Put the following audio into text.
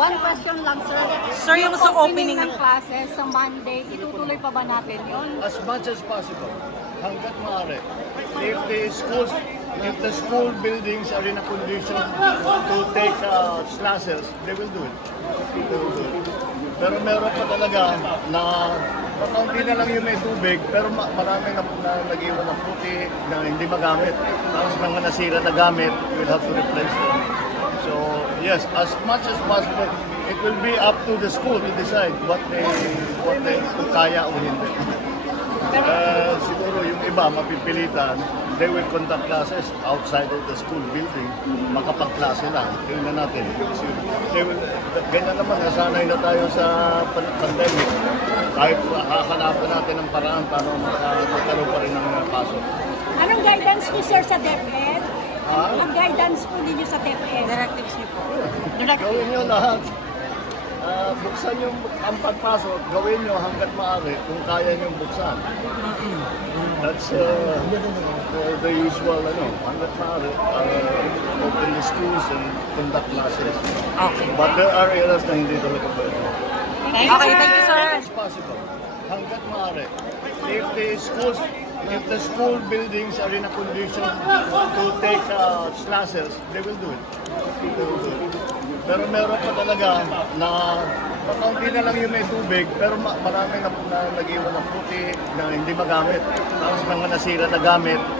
One question lang, sir. Sir, yung sa opening ng classes sa Monday, itutuloy pa ba natin yun? As much as possible, hanggat maaari. If the school buildings are in a condition to take classes, they will do it. Pero meron pa talaga na kaunti na lang yung may tubig, pero marami na nag-iwan ng puti na hindi magamit. Tapos mga nasira na gamit, we'll have to replace them. So yes, as much as possible, it will be up to the school to decide what they kung kaya o hindi. Siguro yung iba mapipilitan, they will conduct classes outside of the school building, makapag-klase lang. Tingnan natin. Ganyan naman, nasanay na tayo sa pandemic. Kahit hahanapan natin ang paraan para magkaroon pa rin ng pasok. Anong guidance niyo, sir, sa DepEd? Ang guidance po ninyo sa DepEd? directives niyo po. Gawin nyo lahat. Buksan yung ang pagpasok, gawin nyo hanggat maaari kung kaya nyo buksan. That's the usual, hanggat maaari, open the schools and conduct classes. Okay. But there are areas na hindi talaga pwede. Okay, thank you, sir. It's possible. Hanggat maaari. If the school buildings are in a condition to take classes, they will do it. Pero meron pa talaga na kaunti na lang yung may tubig, pero marami na nag-iwan ng puti na hindi magamit. Tapos mga nasira na gamit,